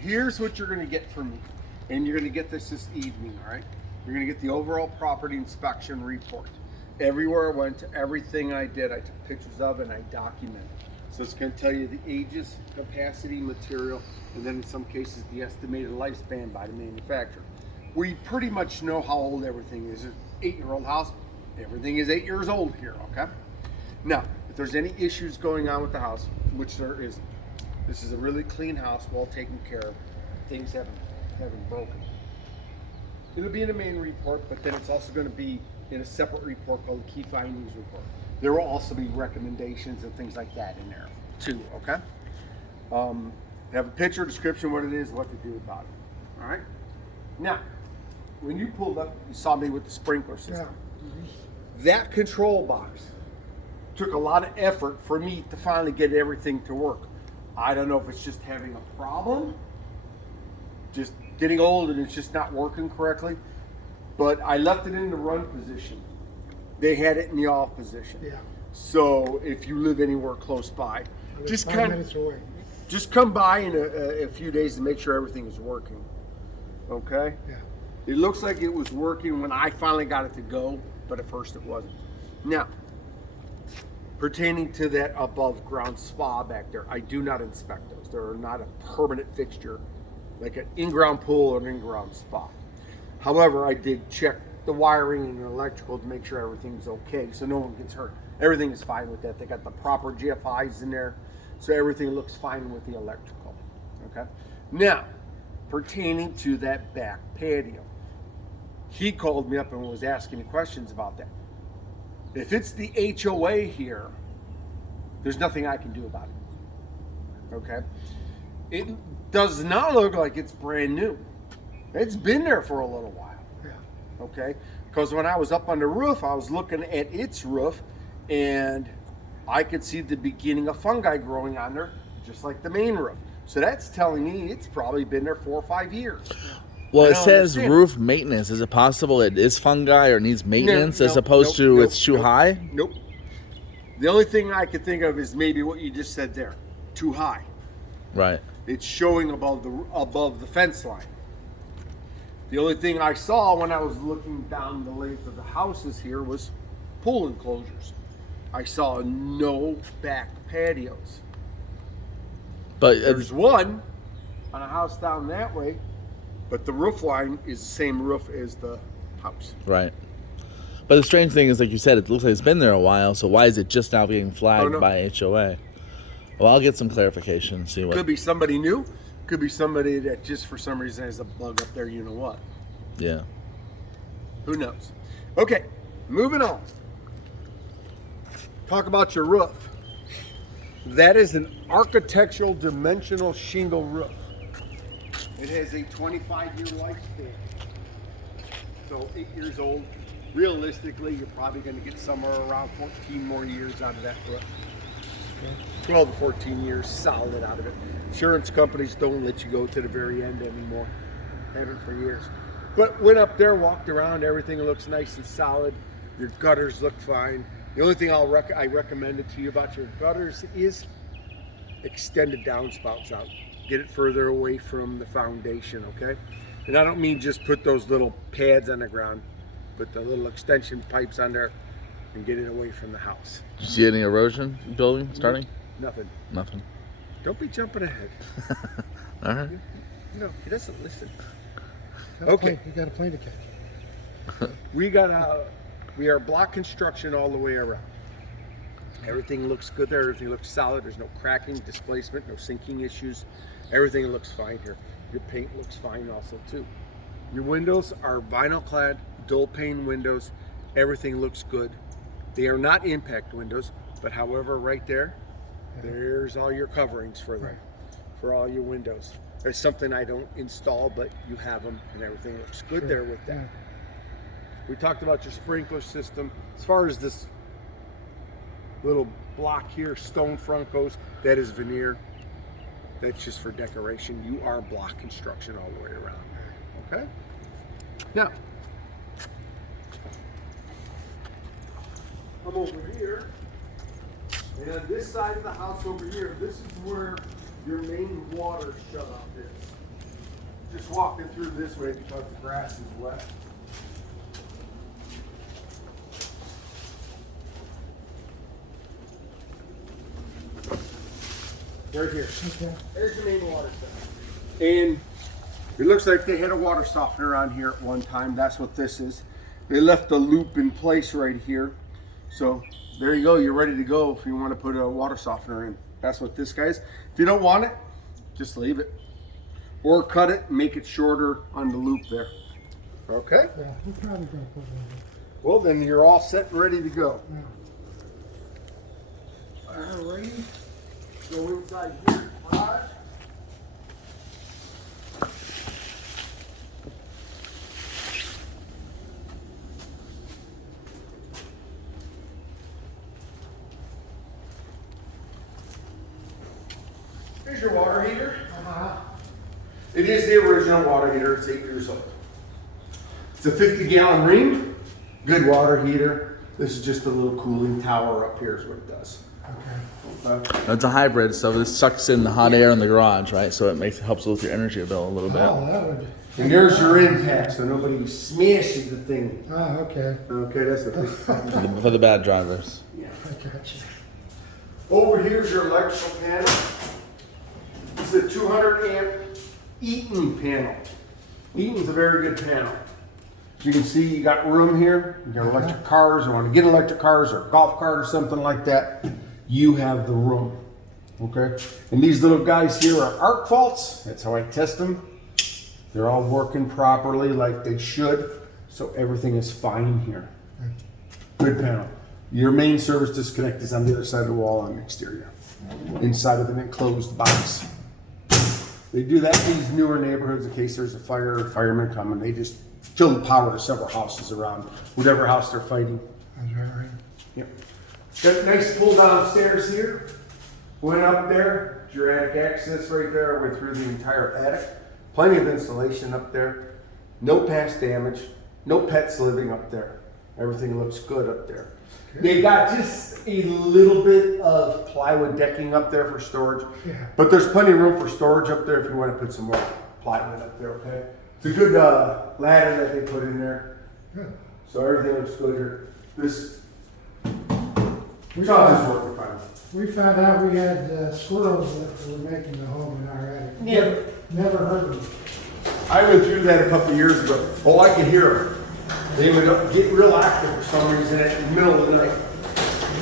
here's what you're going to get from me. And you're going to get this evening, all right? You're going to get the overall property inspection report. Everywhere I went, everything I did, I took pictures of and I documented. So it's going to tell you the ages, capacity, material, and then in some cases the estimated lifespan by the manufacturer. We pretty much know how old everything is. It's an 8-year-old house. Everything is 8 years old here, okay? Now, if there's any issues going on with the house, which there isn't, this is a really clean house, well taken care of. Things haven't broken. It'll be in the main report, but then it's also going to be in a separate report called the Key Findings Report. There will also be recommendations and things like that in there too, okay? Have a picture, description, what it is, what to do about it, all right? Now, when you pulled up, you saw me with the sprinkler system. Yeah. That control box took a lot of effort for me to finally get everything to work. I don't know if it's just having a problem, just getting old and it's just not working correctly, but I left it in the run position. They had it in the off position. Yeah. So if you live anywhere close by, just just come by in a few days to make sure everything is working. Okay? Yeah. It looks like it was working when I finally got it to go, but at first it wasn't. Now, pertaining to that above ground spa back there, I do not inspect those. They're not a permanent fixture like an in-ground pool or an in-ground spa. However, I did check the wiring and the electrical to make sure everything's okay so no one gets hurt. Everything is fine with that. They got the proper GFIs in there, so everything looks fine with the electrical. Okay? Now, pertaining to that back patio, he called me up and was asking me questions about that. If it's the HOA here, there's nothing I can do about it. Okay? It does not look like it's brand new. It's been there for a little while. Yeah. Okay? Because when I was up on the roof, I was looking at its roof and I could see the beginning of fungi growing on there, just like the main roof. So that's telling me it's probably been there 4 or 5 years. Well, it says roof maintenance. Is it possible it is fungi or needs maintenance as opposed to it's too high? Nope. The only thing I could think of is maybe what you just said there, too high. Right. It's showing above the fence line. The only thing I saw when I was looking down the length of the houses here was pool enclosures. I saw no back patios. But there's one on a house down that way, but the roof line is the same roof as the house. Right. But the strange thing is, like you said, it looks like it's been there a while, so why is it just now being flagged by HOA? Well, I'll get some clarification and see what... Could be somebody new. Could be somebody that just for some reason has a bug up there, you know what. Yeah. Who knows? Okay, moving on. Talk about your roof. That is an architectural dimensional shingle roof. It has a 25-year lifespan. So 8 years old. Realistically, you're probably going to get somewhere around 14 more years out of that roof. 12 to 14 years solid out of it. Insurance companies don't let you go to the very end anymore. Haven't for years. But went up there, walked around, everything looks nice and solid. Your gutters look fine. The only thing I recommend it to you about your gutters is extend the downspouts out. Get it further away from the foundation, okay? And I don't mean just put those little pads on the ground. Put the little extension pipes on there and get it away from the house. Did you see any erosion building starting? Nothing. Nothing. Don't be jumping ahead. All right. No, he doesn't listen. Okay. You got a plane to catch. We are block construction all the way around. Everything looks good there. Everything looks solid. There's no cracking, displacement, no sinking issues. Everything looks fine here. Your paint looks fine also too. Your windows are vinyl clad, dual pane windows. Everything looks good. They are not impact windows, but however, right there, there's all your coverings for them, for all your windows. There's something I don't install, but you have them, and everything looks good there with that. We talked about your sprinkler system. As far as this little block here, stone front goes, that is veneer. That's just for decoration. You are block construction all the way around. Okay? Now, come over here, and on this side of the house over here, this is where your main water shut-off is. just walking through this way because the grass is wet. Right here. Okay. There's the main water center. And it looks like they had a water softener on here at one time. That's what this is. They left a loop in place right here. So there you go. You're ready to go if you want to put a water softener in. That's what this guy is. If you don't want it, just leave it. Or cut it and make it shorter on the loop there. Okay? Yeah, we're probably gonna put it Well, then you're all set and ready to go. in. Alrighty. Go inside here. Garage. Here's your water heater. It is the original water heater. It's 8 years old. It's a 50-gallon ream. Good water heater. This is just a little cooling tower up here is what it does. Okay. It's a hybrid, so this sucks in the hot air in the garage, right? So it helps with your energy bill a little bit. Oh, that would. And there's your impact, so nobody smashes the thing. Oh, okay. Okay, that's what this is. For the bad drivers. I got you. Over here's your electrical panel. This is a 200 amp Eaton panel. Eaton's a very good panel. As you can see, you got room here. You got electric cars, or want to get electric cars, or a golf cart, or something like that. You have the room. Okay? And these little guys here are arc faults. That's how I test them. They're all working properly like they should. So everything is fine here. Good panel. Your main service disconnect is on the other side of the wall on the exterior. Inside of an enclosed box. They do that in these newer neighborhoods in case there's a fire or firemen come and they just kill the power to several houses around whatever house they're fighting. That's right. Yep. Got a nice pull downstairs here. Went up there. It's your attic access right there. Went through the entire attic. Plenty of insulation up there. No past damage. No pets living up there. Everything looks good up there. They got just a little bit of plywood decking up there for storage. Yeah. But there's plenty of room for storage up there if you want to put some more plywood up there, okay? It's a good ladder that they put in there. Good. So everything looks good here. This job is working fine. We found out we had squirrels that were making the home in our attic. Yeah. Never heard of them. I went through that a couple of years ago. Oh, I could hear them. They would get real active for some reason in the middle of the night.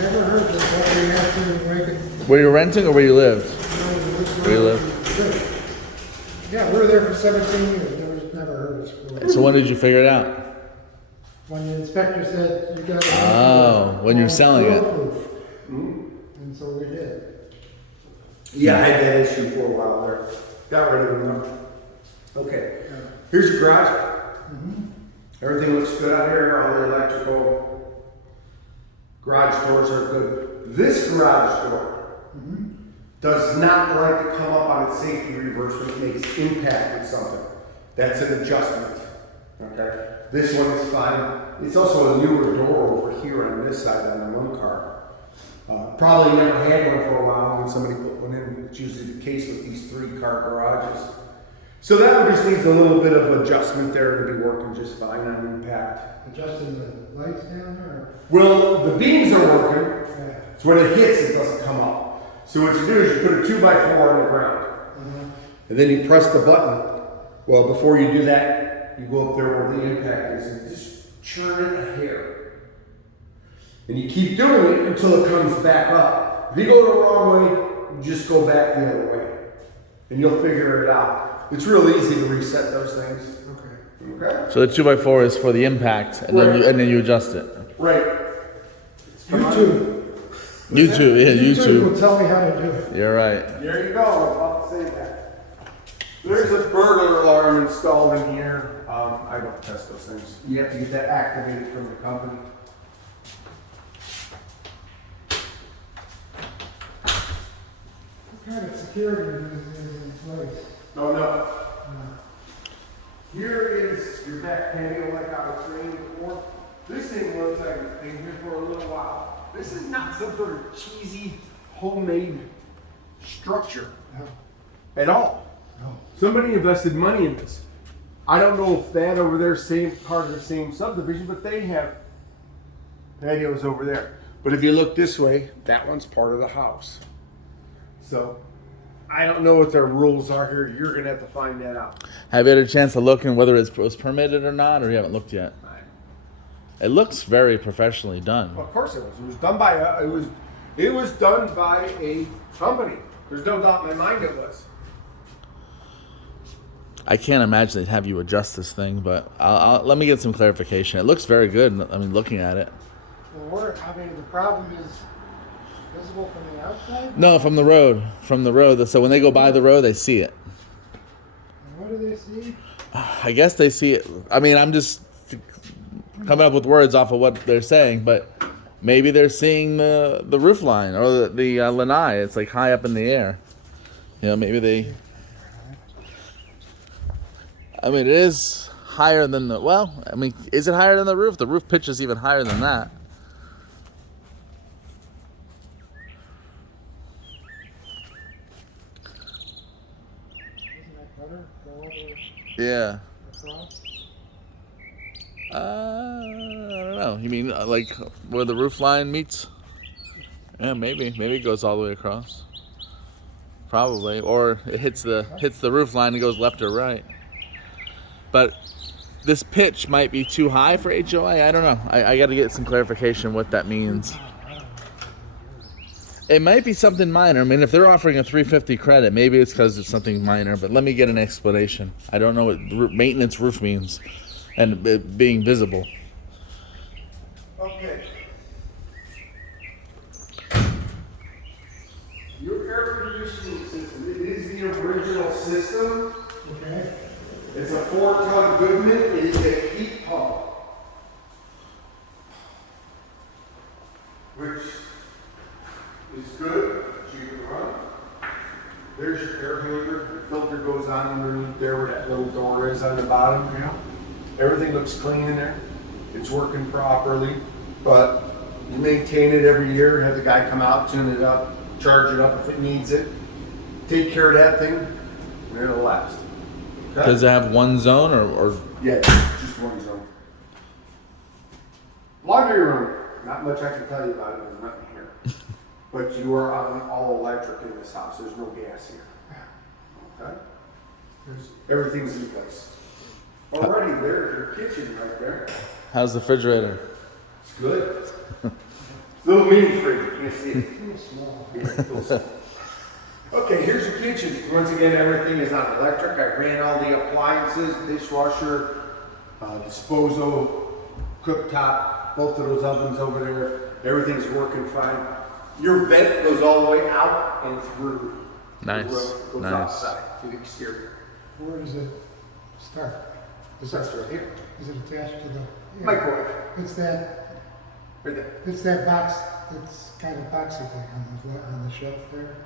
Never heard of them, but we had to make it. Were you renting or where you lived? Where you live? Yeah, we were there for 17 years. Never heard of squirrels. So when did you figure it out? When the inspector said you got to. Oh, when you're selling it. And so we did. Yeah, I had that issue for a while there. Got rid of them. Okay. Here's your garage. Everything looks good out here. All the electrical garage doors are good. This garage door does not like to come up on its safety reverse when it makes impact with something. That's an adjustment. Okay. This one is fine. It's also a newer door over here on this side on the one car. Probably never had one for a while when somebody put one in. It's usually the case with these 3-car garages. So that one just needs a little bit of adjustment there to be working just fine on impact. Adjusting the lights down there? Well, the beams are working. Yeah. So when it hits, it doesn't come up. So what you do is you put a 2x4 on the ground. And then you press the button. Well, before you do that, you go up there where the impact is and just churn it a hair. And you keep doing it until it comes back up. If you go the wrong way, you just go back the other way. And you'll figure it out. It's real easy to reset those things. Okay. Okay? So the 2x4 is for the impact, and then you adjust it. Right. YouTube. YouTube, yeah, YouTube will YouTube. tell me how to do it. You're right. There you go. I was about to say that. There's a burglar alarm installed in here. I don't test those things. You have to get that activated from the company. What kind of security is in place? No. Here is your back patio like I was saying before. This thing looks like it's been here for a little while. This is not some sort of cheesy homemade structure No. at all. No. Somebody invested money in this. I don't know if that over there same part of the same subdivision, but they have patios over there. But if you look this way, that one's part of the house. So I don't know what their rules are here. You're gonna have to find that out. Have you had a chance to look in whether it was permitted or not, or you haven't looked yet? It looks very professionally done. Of course it was. It was done by it was done by a company. There's no doubt in my mind it was. I can't imagine they'd have you adjust this thing, but let me get some clarification. It looks very good. I mean, looking at it. Well, the problem is visible from the outside? No, from the road. From the road. So when they go by the road, they see it. And what do they see? I guess they see it. I mean, I'm just coming up with words off of what they're saying, but maybe they're seeing the roof line or the lanai. It's like high up in the air. You know, maybe they. I mean, it is higher than the. Well, I mean, is it higher than the roof? The roof pitch is even higher than that. Isn't that better? Go all the way Yeah. across? I don't know. You mean like where the roof line meets? Yeah, maybe. Maybe it goes all the way across. Probably, or it hits the roof line and goes left or right. But this pitch might be too high for HOA. I don't know. I got to get some clarification what that means. It might be something minor. I mean, if they're offering a $350 credit, maybe it's because it's something minor. But let me get an explanation. I don't know what maintenance roof means, and it being visible. Okay. Your air conditioning system, it is the original system. Okay. It's a 4-ton Goodman. It is a heat pump, which is good. You can run. There's your air handler. The filter goes on underneath there where that little door is on the bottom. Yeah. Everything looks clean in there. It's working properly, but you maintain it every year. Have the guy come out, tune it up, charge it up if it needs it. Take care of that thing, and it'll last. Okay? Does it have one zone or Yeah, just one zone. Laundry room. Not much I can tell you about it. There's nothing here. But you are on all electric in this house. There's no gas here. Okay? Everything's in place. Already there's your kitchen right there. how's the refrigerator? It's good. It's a little mini fridge. You can't see it. Yeah, it's a little small. Okay, here's your kitchen. Once again, everything is on electric. I ran all the appliances, dishwasher, disposal, cooktop, both of those ovens over there. Everything's working fine. Your vent goes all the way out and through. Nice, The roof goes nice. outside to the exterior. Where does it start? That's right here. Is it attached to the? Yeah. Microwave. It's that. Right there. It's that box. That's kind of boxy thing on the shelf there.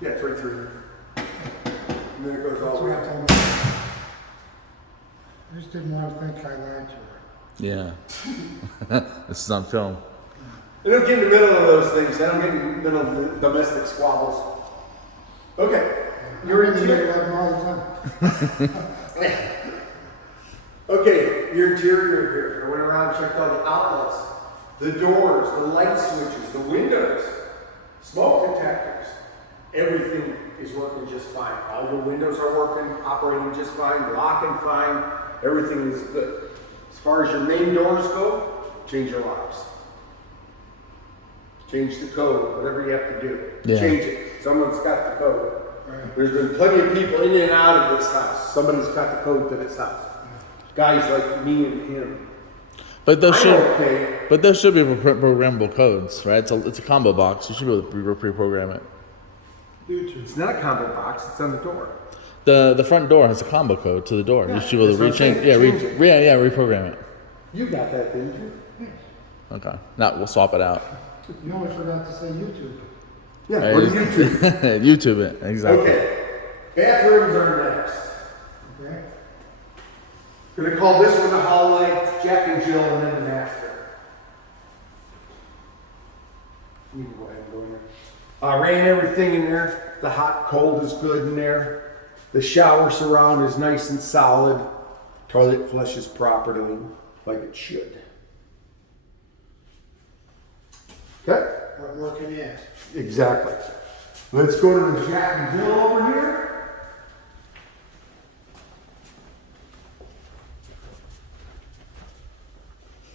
Yeah, it's right through here. And then it goes all That's the way what I out. told her. I just didn't want to think I lied to her. Yeah. This is on film. They don't get in the middle of those things. They don't get in the middle of the domestic squabbles. Okay. You're in in the middle here. of them all the time. Okay, your interior here. I went around, checked all the outlets, the doors, the light switches, the windows, smoke detectors. Everything is working just fine. All your windows are working, operating just fine, locking fine. Everything is good. As far as your main doors go, change your locks. Change the code, whatever you have to do. Yeah. Change it. Someone's got the code. Right. There's been plenty of people in and out of this house. Somebody's got the code to this house. Guys like me and him. But those I'm should okay. but those should be programmable codes, right? It's a combo box. You should be able to pre-program it. YouTube. It's not a combo box. It's on the door. The front door has a combo code to the door. Yeah, You should be able to that's what I'm rechange. saying. Yeah, Change it. reprogram it. You got that, didn't you? Okay. Now we'll swap it out. You only forgot to say YouTube. Yeah. Go to YouTube. YouTube it exactly. Okay. Bathrooms are next. Okay. Gonna call this one the hallway, Jack and Jill, and then the master. You can go ahead and go in there. I ran everything in there. The hot, cold is good in there. The shower surround is nice and solid. Toilet flushes properly, like it should. Okay? What more can you ask? Exactly. Let's go to the Jack and Jill over here.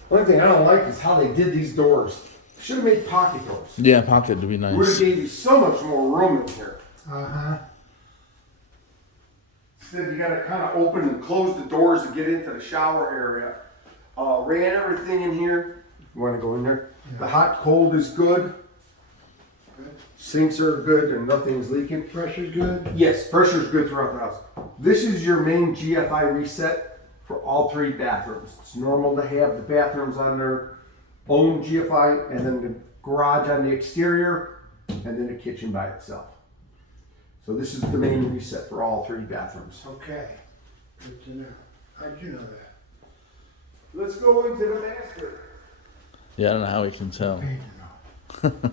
One thing I don't like is how they did these doors. Should have made pocket doors. Yeah, pocket would be Would have nice. gave you so much more room in here. Uh-huh. Instead, you gotta kind of open and close the doors to get into the shower area. Ran everything in here. You wanna go in there? The hot, cold is good. Good. Sinks are good and nothing's leaking. Pressure's good? Yes, pressure's good throughout the house. This is your main GFI reset for all 3 bathrooms. It's normal to have the bathrooms on their own GFI and then the garage on the exterior and then the kitchen by itself. So this is the main reset for all 3 bathrooms. Okay. Good to know. How'd you know that? Let's go into the master. Yeah, I don't know how we can tell. Paid to know.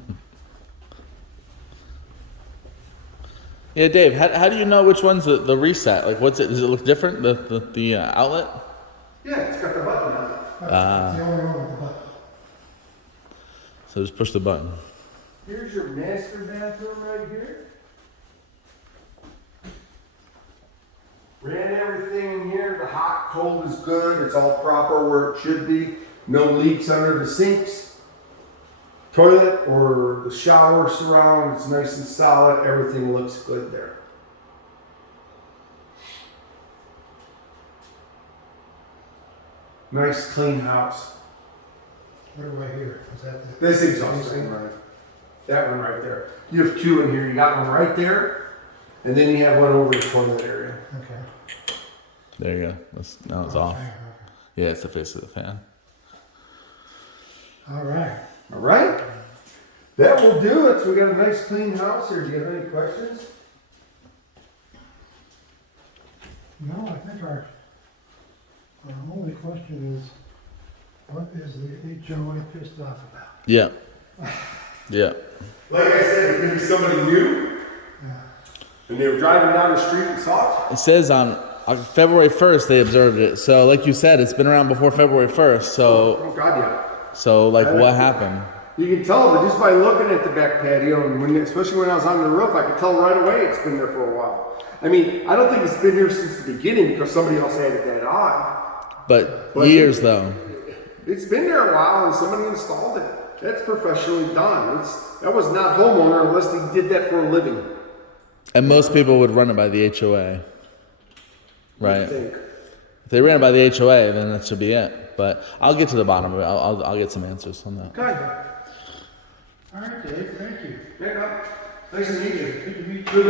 Yeah, Dave, how do you know which one's the reset? Like, what's it? Does it look different? The outlet? Yeah, it's got the button on it. That's the only one with the button. So just push the button. Here's your master bathroom right here. Ran everything in here. The hot, cold is good. It's all proper where it should be. No leaks under the sinks. Toilet or the shower surround, it's nice and solid. Everything looks good there. Nice clean house. What do I hear? Is that the? This exhaust thing, right? That one right there. You have 2 in here. You got one right there, and then you have one over the toilet area. Okay. There you go. Now it's off. Okay. Yeah, it's the face of the fan. All right. All right. That will do it. So we got a nice clean house here. Do you have any questions? No, I think our only question is, what is the HOA pissed off about? Yeah. Yeah. Like I said, maybe somebody new, and they were driving down the street and saw it. It says on February 1st they observed it. So, like you said, it's been around before February 1st. Oh God, yeah. So like, what happened? You can tell, but just by looking at the back patio, and especially when I was on the roof, I could tell right away it's been there for a while. I mean, I don't think it's been here since the beginning because somebody else had it that on. But years though. It's been there a while, and somebody installed it. That's professionally done. That was not homeowner unless they did that for a living. And most people would run it by the HOA. Right. I think. If they ran it by the HOA, then that should be it. But I'll get to the bottom of it. I'll get some answers on that. Okay. All right, Dave, thank you. Yeah, no. Nice to meet you. Good to meet you. Good luck.